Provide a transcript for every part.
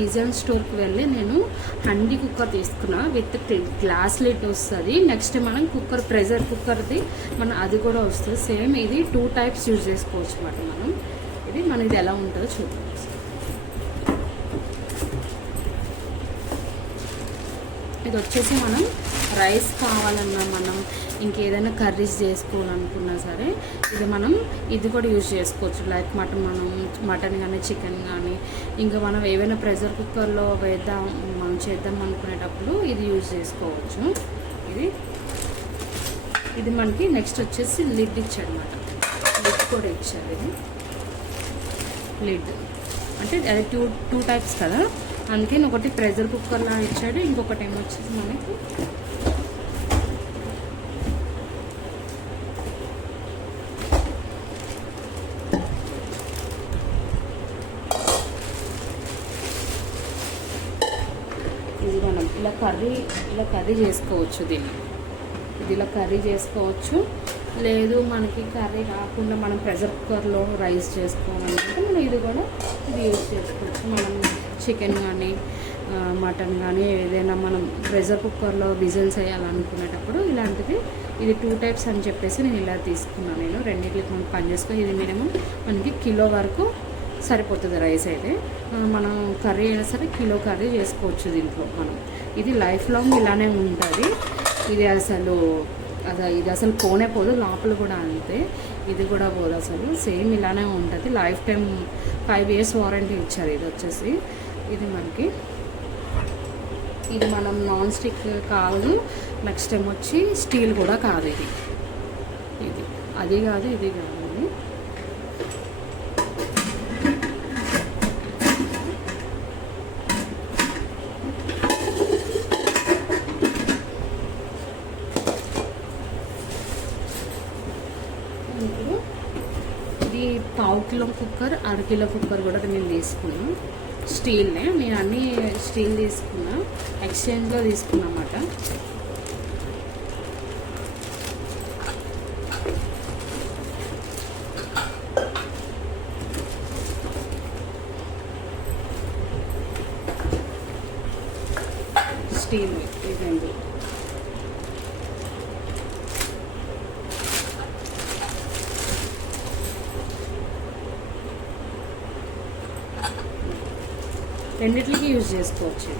Pigeon స్టోర్కి వెళ్ళి నేను హండీ కుక్కర్ తీసుకున్నా విత్ గ్లాస్ లిడ్ వస్తుంది. నెక్స్ట్ మనం కుక్కర్ ప్రెషర్ కుక్కర్ది అది కూడా వస్తుంది. సేమ్ ఇది 2 టైప్స్ యూజ్ చేసుకోవచ్చు అన్నమాట. మనది ఎలా ఉంటుందో చూద్దాం. ఇది వచ్చేసి మనం రైస్ కావాలన్నా, మనం ఇంకేదైనా కర్రీస్ చేసుకోవాలనుకున్నా సరే ఇది కూడా యూజ్ చేసుకోవచ్చు. లైక్ మటన్ కానీ చికెన్ కానీ ఇంకా మనం ఏవైనా ప్రెషర్ కుక్కర్లో మనం చేద్దాం అనుకునేటప్పుడు ఇది యూజ్ చేసుకోవచ్చు. ఇది మనకి నెక్స్ట్ వచ్చేసి లిడ్ ఇచ్చాడు అన్నమాట. లిడ్ కూడా ఇచ్చారు. ఇది లిడ్ అంటే అది 2 టైప్స్ కదా, అందుకని ఒకటి ప్రెషర్ కుక్కర్లా ఇచ్చాడు, ఇంకొకటి ఏమొచ్చేసి మనకి ఇది మనం ఇలా కర్రీ చేసుకోవచ్చు. ఇది ఇలా కర్రీ చేసుకోవచ్చు. లేదు మనకి కర్రీ కాకుండా మనం ప్రెషర్ కుక్కర్లో రైస్ చేసుకోవాలంటే మనం ఇది యూజ్ చేసుకోవచ్చు. మనం చికెన్ కానీ మటన్ కానీ ఏదైనా మనం ప్రెషర్ కుక్కర్లో విజిల్స్ వేయాలనుకునేటప్పుడు ఇలాంటిది ఇది 2 టైప్స్ అని చెప్పేసి నేను ఇలా తీసుకున్నాను. నేను రెండింటికి మనం పని చేసుకో. ఇది మినిమం మనకి కిలో వరకు సరిపోతుంది రైస్ అయితే. మనం కర్రీ అయినా సరే కిలో కర్రీ చేసుకోవచ్చు దీంట్లో మనం. ఇది లైఫ్ లాంగ్ ఇలానే ఉంటుంది. ఇది అసలు పోనే పోదు. లోపల కూడా అంతే, ఇది కూడా పోదు అసలు. సేమ్ ఇలానే ఉంటుంది. లైఫ్ టైం 5 years వారంటీ ఇచ్చారు. ఇది వచ్చేసి మనకి మనం నాన్ స్టిక్ కాదు. నెక్స్ట్ టైం వచ్చి స్టీల్ కూడా కాదు. ఇది అది కాదు, ఇది కాదు. ఇది 1/2 కిలో కుక్కర్, 1/2 కిలో కుక్కర్ కూడా నేను తీసుకున్నాను. స్టీల్నే నేను అన్నీ స్టీల్ తీసుకున్నా, ఎక్స్చేంజ్లో తీసుకున్నా అన్నమాట. స్టీల్ ఇదండి. రెండిట్లకి యూజ్ చేసుకోవచ్చు.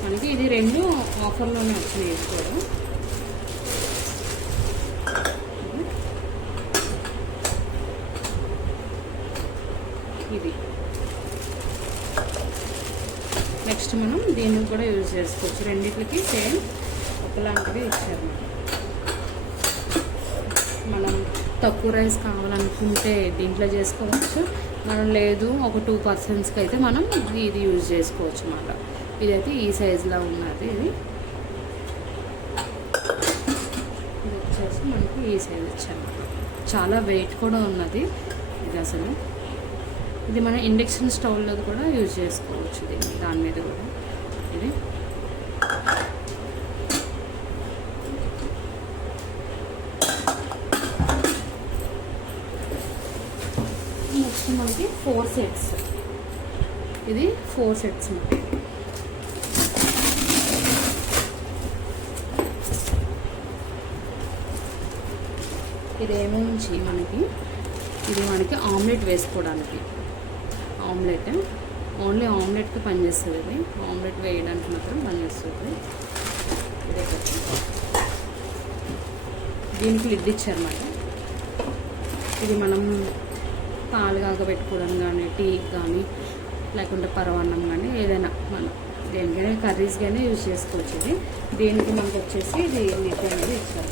మనకి ఇది 2 ఆఫర్లోనే వచ్చినాయి కూడా. ఇది నెక్స్ట్ మనం దీన్ని కూడా యూజ్ చేసుకోవచ్చు. రెండిట్లకి సేమ్ ఒకలాంటివి ఇచ్చారు. మనం తక్కువ రైస్ కావాలనుకుంటే దీంట్లో చేసుకోవచ్చు. మనం లేదు ఒక 2 personsకి అయితే మనం ఇది యూజ్ చేసుకోవచ్చు అన్నమాట. ఇదైతే ఈ సైజులో ఉన్నది. ఇది వచ్చేసి మనకి ఈ సైజ్ ఇచ్చాము. చాలా వెయిట్ కూడా ఉన్నది ఇది అసలు. ఇది మన ఇండక్షన్ స్టవ్లో కూడా యూజ్ చేసుకోవచ్చు. దాని మీద కూడా ఇది నెక్స్ట్ మనకి 4 sets. ఇది 4 sets మనకి. ఇదేమోంచి ఇది మనకి ఆమ్లెట్ వేసుకోవడానికి. ఆమ్లెట్ ఓన్లీ ఆమ్లెట్కి పనిచేస్తుంది. ఇది ఆమ్లెట్ వేయడానికి మాత్రం పనిచేస్తుంది. ఇదే దీనికి లిడ్ ఇచ్చారన్నమాట. ఇది మనం పాలు కాగబెట్టుకోవడం కానీ, టీ కానీ, లేకుంటే పరవాన్నం కానీ ఏదైనా మనం దేనికైనా కర్రీస్ కానీ యూజ్ చేసుకోవచ్చు. ఇది దీనికి మనకు వచ్చేసి ఇది లిడ్ అనేది ఇచ్చారు.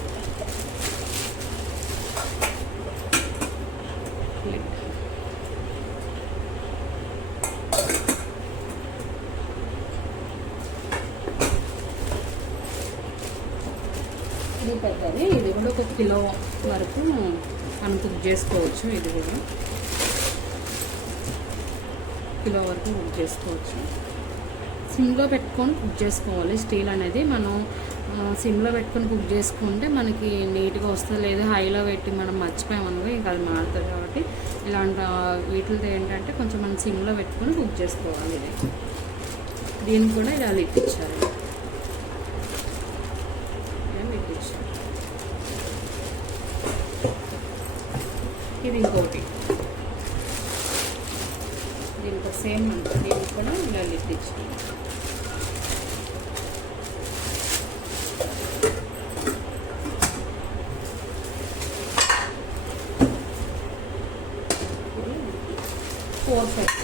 ఇది పెద్దది. ఇది కూడా 1 కిలో వరకు మనం కుక్ చేసుకోవచ్చు. ఇది కూడా 1 కిలో వరకు కుక్ చేసుకోవచ్చు. సిమ్లో పెట్టుకొని కుక్ చేసుకోవాలి. స్టీల్ అనేది మనం సిమ్లో పెట్టుకొని కుక్ చేసుకుంటే మనకి నీట్గా వస్తుంది. లేదు హైలో పెట్టి మనం మర్చిపోయామనుకో ఇంకా అది మారుతుంది. కాబట్టి ఇలాంటి వీటితో ఏంటంటే కొంచెం మనం సిమ్లో పెట్టుకొని కుక్ చేసుకోవాలి. ఇది దీన్ని కూడా ఇలా లిప్పించారు. ఇది ఇంకోటి దీనికి సేమ్ ఉంటుంది. దీనికి కూడా ఇలా లిప్పించారు. ఫోర్ సెట్స్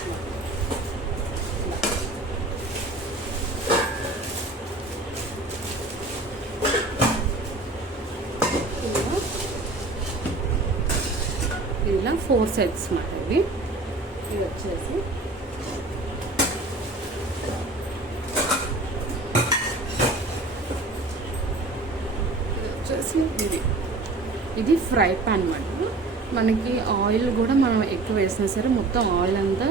ఇలా 4 సెట్స్ మాట. ఇవి వచ్చేసి ఇది ఫ్రై పాన్ అన్నమాట. మనకి ఆయిల్ కూడా మనం ఎక్కువ వేసినా సరే మొత్తం ఆయిల్ అంతా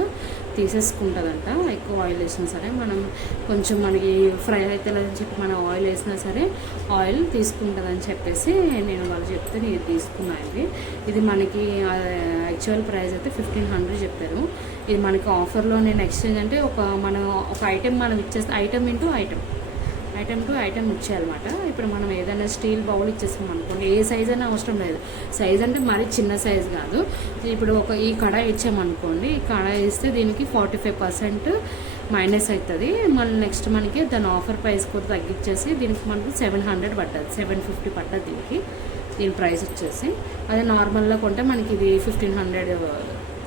తీసేసుకుంటుందంట. ఎక్కువ ఆయిల్ వేసినా సరే మనం కొంచెం మనకి ఫ్రై అవుతుందని చెప్పి మనం ఆయిల్ వేసినా సరే ఆయిల్ తీసుకుంటుందని చెప్పేసి నేను వాళ్ళు చెప్తే నేను తీసుకున్నాను. ఇది మనకి యాక్చువల్ ప్రైస్ అయితే 1500 చెప్పారు. ఇది మనకి ఆఫర్లో నేను ఎక్స్చేంజ్ అంటే మనం ఒక ఐటెం మనం ఇచ్చేస్తే ఐటెం టు ఐటెం ఇచ్చేయాలన్నమాట. ఇప్పుడు మనం ఏదైనా స్టీల్ బౌల్ ఇచ్చేస్తాం అనుకోండి, ఏ సైజ్ అయినా అవసరం లేదు. సైజ్ అంటే మరీ చిన్న సైజ్ కాదు. ఇప్పుడు ఈ కడాయి ఇచ్చామనుకోండి, ఈ కడాయి ఇస్తే దీనికి 45% మైనస్ అవుతుంది. మళ్ళీ నెక్స్ట్ మనకి దాని ఆఫర్ ప్రైస్ కూడా తగ్గించేసి దీనికి మనకు 700 పడుతుంది, 750 పడుతుంది దీని ప్రైస్ వచ్చేసి. అదే నార్మల్గా కొంటే మనకి ఇది 1500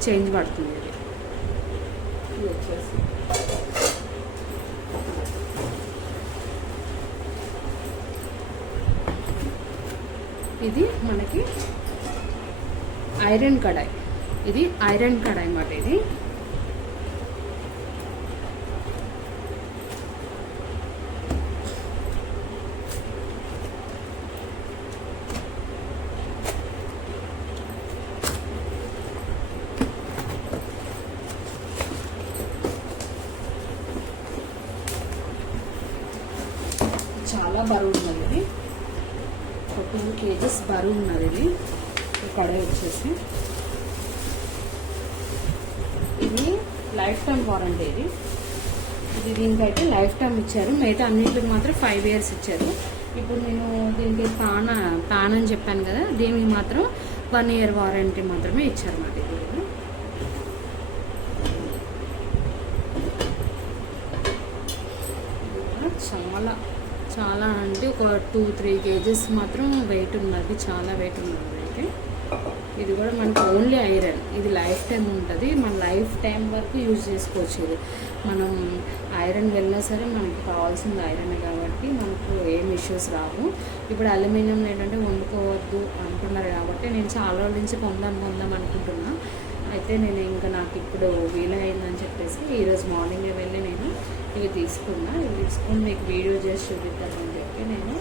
చేంజ్ పడుతుంది. ఇది వచ్చేసి ఇది మనకి ఐరన్ కడాయి. ఇది ఐరన్ కడాయి అన్నమాట. ఇది చాలా బరువు ఉన్నది. ఇది 2 kgs బరువు ఉన్నది. ఇది కడాయి వచ్చేసి ఇది లైఫ్ టైం వారంటీ. ఇది దీనికైతే లైఫ్ టైం ఇచ్చారు. మిగతా అన్నింటికి మాత్రం 5 years ఇచ్చారు. ఇప్పుడు నేను దీనికి పాన్ అని చెప్పాను కదా, దీనికి మాత్రం 1 year వారంటీ మాత్రమే ఇచ్చారు మాకు. ఇది చాలా చాలా అంటే ఒక 2-3 kgs మాత్రం వెయిట్ ఉన్నది. చాలా వెయిట్ ఉన్నది అయితే. ఇది కూడా మనకి ఓన్లీ ఐరన్. ఇది లైఫ్ టైం ఉంటుంది. మన లైఫ్ టైం వరకు యూజ్ చేసుకోవచ్చు. ఇది మనం ఐరన్ వెళ్ళినా సరే మనకి కావాల్సింది ఐరన్ కాబట్టి మనకు ఏం ఇష్యూస్ రావు. ఇప్పుడు అల్యూమినియం ఏంటంటే వండుకోవద్దు అంటున్నారు కాబట్టి నేను చాలా రోజుల నుంచి కొందాం అనుకుంటున్నా. అయితే నేను ఇంకా నాకు ఇప్పుడు వీలైందని చెప్పేసి ఈరోజు మార్నింగే వెళ్ళి నేను ఇవి తీసుకుని మీకు వీడియో చేసి చూపిద్దామని చెప్పి నేను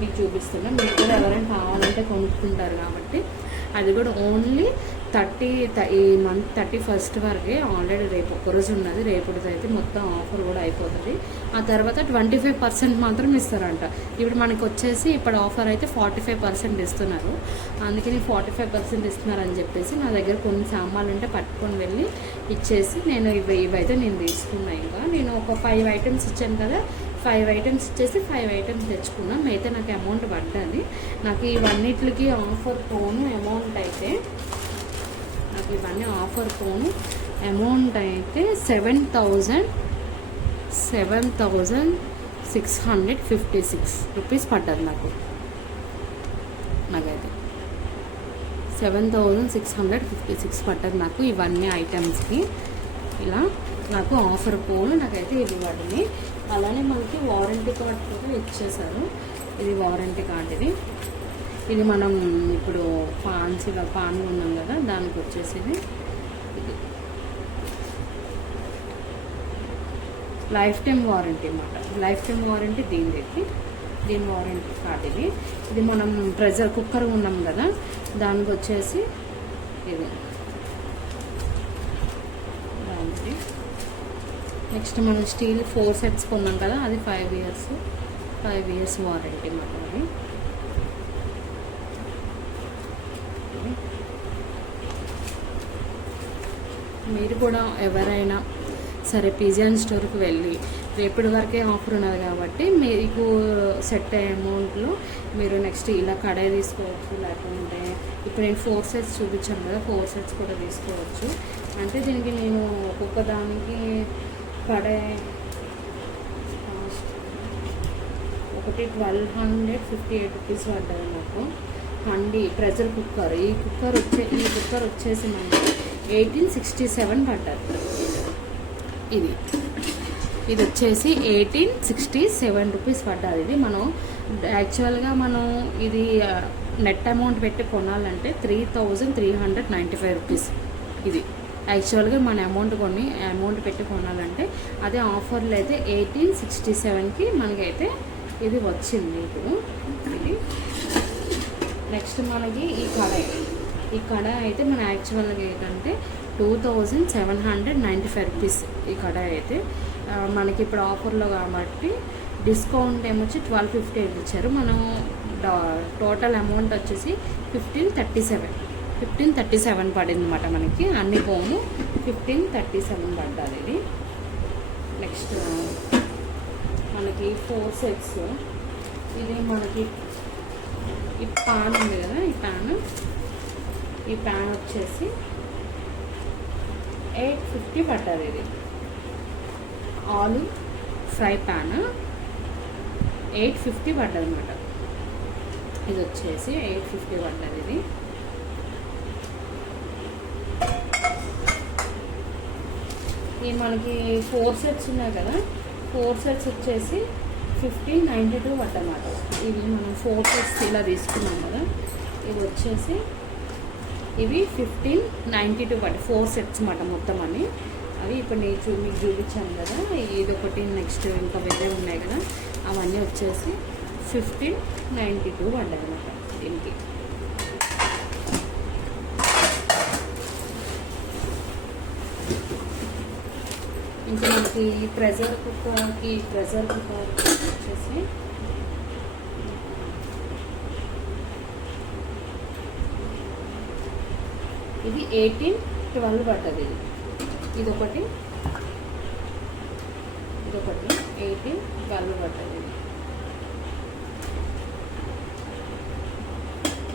మీకు చూపిస్తున్నా. మీకు కూడా ఎవరైనా కావాలంటే కొనుక్కుంటారు కాబట్టి అది కూడా ఓన్లీ ఈ మంత్ 31st వరకే. ఆల్రెడీ రేపు ఒక్కరోజు ఉన్నది. రేపుడితో అయితే మొత్తం ఆఫర్ కూడా అయిపోతుంది. ఆ తర్వాత 25% మాత్రం ఇస్తారంట. ఇప్పుడు మనకి వచ్చేసి ఇప్పుడు ఆఫర్ అయితే 45% ఇస్తున్నారు. అందుకని 45% ఇస్తున్నారని చెప్పేసి నా దగ్గర కొన్ని సామాన్లు ఉంటే పట్టుకొని వెళ్ళి ఇచ్చేసి నేను ఇవైతే నేను తీసుకున్నా. ఇంకా నేను ఒక 5 items ఇచ్చాను కదా, 5 items ఇచ్చేసి 5 items తెచ్చుకున్నా. అయితే నాకు అమౌంట్ పడ్డది. నాకు ఇవన్నిటికి ఆఫర్ పోను అమౌంట్ అయితే నాకు ఇవన్నీ ఆఫర్ పోను అమౌంట్ అయితే 7,656 రూపీస్ పడ్డది నాకైతే 7,656 పడ్డది నాకు ఇవన్నీ ఐటమ్స్కి. ఇలా నాకు ఆఫర్ పోను నాకైతే ఇవి పడింది. అలానే మనకి వారంటీ కార్డ్ కూడా ఇచ్చేసారు. ఇది వారంటీ కార్డ్. ఇది మనం ఇప్పుడు పాన్ ఉన్నాం కదా, దానికి వచ్చేసి ఇది లైఫ్ టైం వారంటీ అన్నమాట. లైఫ్ టైం వారంటీ దీని వారంటీ కార్డ్. ఇది మనం ప్రెషర్ కుక్కర్ ఉన్నాం కదా, దానికి వచ్చేసి ఇది నెక్స్ట్ మనం స్టీల్ 4 sets కొన్నాం కదా, అది 5 years. 5 years వారంటీ మాట అది. మీరు కూడా ఎవరైనా సరే పిజియన్ స్టోర్కి వెళ్ళి రేపటి వరకే ఆఫర్ ఉన్నది కాబట్టి మీకు సెట్ అయ్యే అమౌంట్లో మీరు నెక్స్ట్ ఇలా కడాయి తీసుకోవచ్చు, లేకుంటే ఇప్పుడు నేను 4 sets చూపించాను కదా, 4 sets కూడా తీసుకోవచ్చు. అంటే దీనికి నేను ఒక్కొక్క దానికి కడాయి ఒకటి 1258 రూపీస్ పడ్డది నాకు. హండి ప్రెషర్ కుక్కర్, ఈ కుక్కర్ వచ్చేసి మనకి 1867 పడ్డది. ఇది వచ్చేసి 1867 రూపీస్ పడ్డది. ఇది మనం యాక్చువల్గా మనం ఇది నెట్ అమౌంట్ పెట్టి కొనాలంటే 3395 రూపీస్. ఇది యాక్చువల్గా మన అమౌంట్ పెట్టి కొనాలంటే అదే ఆఫర్లో అయితే 1867కి మనకైతే ఇది వచ్చింది. ఇప్పుడు ఇది నెక్స్ట్ మనకి ఈ కడాయి అయితే మన యాక్చువల్గా ఏంటంటే 2795 రూపీస్ ఈ కడాయి అయితే. మనకి ఇప్పుడు ఆఫర్లో కాబట్టి డిస్కౌంట్ ఏమొచ్చి 1258 ఇచ్చారు. మనం టోటల్ అమౌంట్ వచ్చేసి 1537 పడింది అనమాట మనకి. అన్ని పోము 1537 పడ్డది ఇది. నెక్స్ట్ మనకి 4 sets. ఇది మనకి ఈ పాన్ ఉంది కదా, ఈ ప్యాన్ వచ్చేసి 850 పడ్డది. ఇది ఆలు ఫ్రై ప్యాన్ 850 పడ్డది అనమాట. ఇది వచ్చేసి 850 పడ్డది. ఇది మనకి 4 sets ఉన్నాయి కదా, 4 sets వచ్చేసి 1592 పడ్డమాట. ఇవి మనం 4 sets ఇలా తీసుకున్నాం కదా, ఇది వచ్చేసి ఇవి 1592 పడ్డాయి. 4 sets అన్నమాట మొత్తం అని. అవి ఇప్పుడు మీకు చూపించాను కదా, ఇది ఒకటి నెక్స్ట్ ఇంకా వేరే ఉన్నాయి కదా, అవన్నీ వచ్చేసి 1592 పడ్డాయి అన్నమాట దీనికి. ఇంకా మనకి ప్రెషర్ కుక్కర్ వచ్చేసి ఇది 1812 పడ్డది. ఇది ఒకటి 1812 పడ్డది.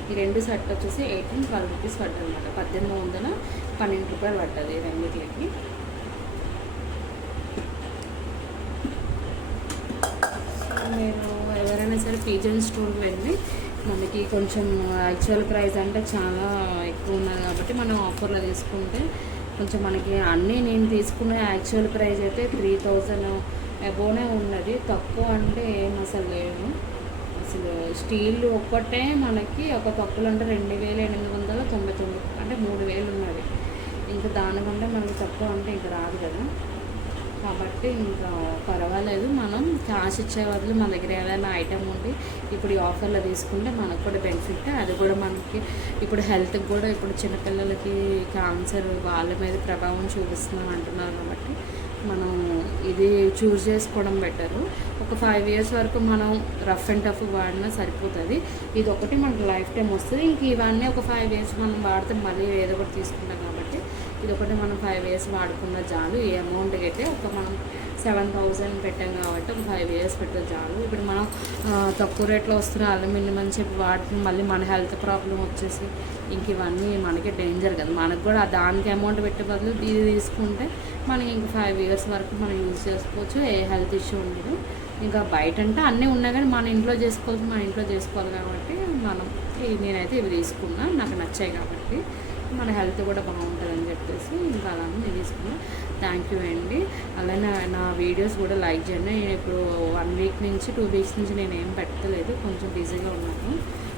ఈ రెండు సెట్ వచ్చేసి 1812 రూపీస్ పడ్డది అనమాట. 1812 రూపాయలు పడ్డది రెండింటికి. మీరు ఎవరైనా సరే పిజియన్ స్టోర్కి వెళ్ళి మనకి కొంచెం యాక్చువల్ ప్రైస్ అంటే చాలా ఎక్కువ ఉన్నది కాబట్టి మనం ఆఫర్లో తీసుకుంటే కొంచెం మనకి అన్నీ నేను తీసుకున్న యాక్చువల్ ప్రైస్ అయితే 3000 అబోనే ఉన్నది. తక్కువ అంటే ఏం అసలు లేదు. అసలు స్టీల్ ఒక్కటే మనకి ఒక తక్కువలు అంటే 2899 అంటే 3000 ఉన్నది. ఇంకా దానికంటే మనకి తక్కువ అంటే ఇంకా రాదు కదా. కాబట్టి ఇంకా పర్వాలేదు, మనం క్యాష్ ఇచ్చే బదులు మన దగ్గర ఏదైనా ఐటమ్ ఉండి ఇప్పుడు ఈ ఆఫర్లో తీసుకుంటే మనకు కూడా బెనిఫిట్. అది కూడా మనకి ఇప్పుడు హెల్త్కి కూడా ఇప్పుడు చిన్నపిల్లలకి క్యాన్సర్ వాళ్ళ మీద ప్రభావం చూపిస్తున్నాం అంటున్నారు కాబట్టి మనం ఇది చూస్ చేసుకోవడం బెటరు. ఒక 5 years వరకు మనం రఫ్ అండ్ టఫ్ వాడినా సరిపోతుంది. ఇది ఒకటి మనకు లైఫ్ టైం వస్తుంది. ఇంక ఇవన్నీ ఒక 5 years మనం వాడితే మళ్ళీ ఏదో ఒకటి తీసుకుంటాం కాబట్టి ఇది ఒకటి మనం 5 years వాడుకున్న చాలు. ఈ అమౌంట్కి అయితే ఒక మనం 7000 పెట్టాం కాబట్టి ఒక 5 years పెట్టే చాలు. ఇప్పుడు మనం తక్కువ రేట్లో వస్తున్న అల్యూమినియం అని చెప్పి వాటిని మళ్ళీ మన హెల్త్ ప్రాబ్లం వచ్చేసి ఇంక ఇవన్నీ మనకి డేంజర్ కదా. మనకు కూడా దానికి అమౌంట్ పెట్టే బదులు ఇది తీసుకుంటే మనకి ఇంక 5 years వరకు మనం యూజ్ చేసుకోవచ్చు. ఏ హెల్త్ ఇష్యూ ఉండదు. ఇంకా బయట అంటే అన్నీ ఉన్నాయి కానీ మన ఇంట్లో చేసుకోవాలి కాబట్టి నేనైతే ఇవి తీసుకున్నా, నాకు నచ్చాయి కాబట్టి మన హెల్త్ కూడా బాగుంటుందని చెప్పేసి ఇంకా అలానే నేను తీసుకున్నాను. థ్యాంక్ యూ అండి. అలానే నా వీడియోస్ కూడా లైక్ చేయండి. నేను ఇప్పుడు 1 week నుంచి 2 weeks నుంచి నేను ఏం పెట్టలేదు, కొంచెం బిజీగా ఉన్నాను.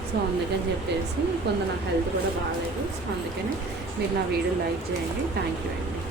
సో అందుకని చెప్పేసి కొంత నా హెల్త్ కూడా బాగాలేదు. సో అందుకనే మీరు నా వీడియో లైక్ చేయండి. థ్యాంక్ యూ అండి.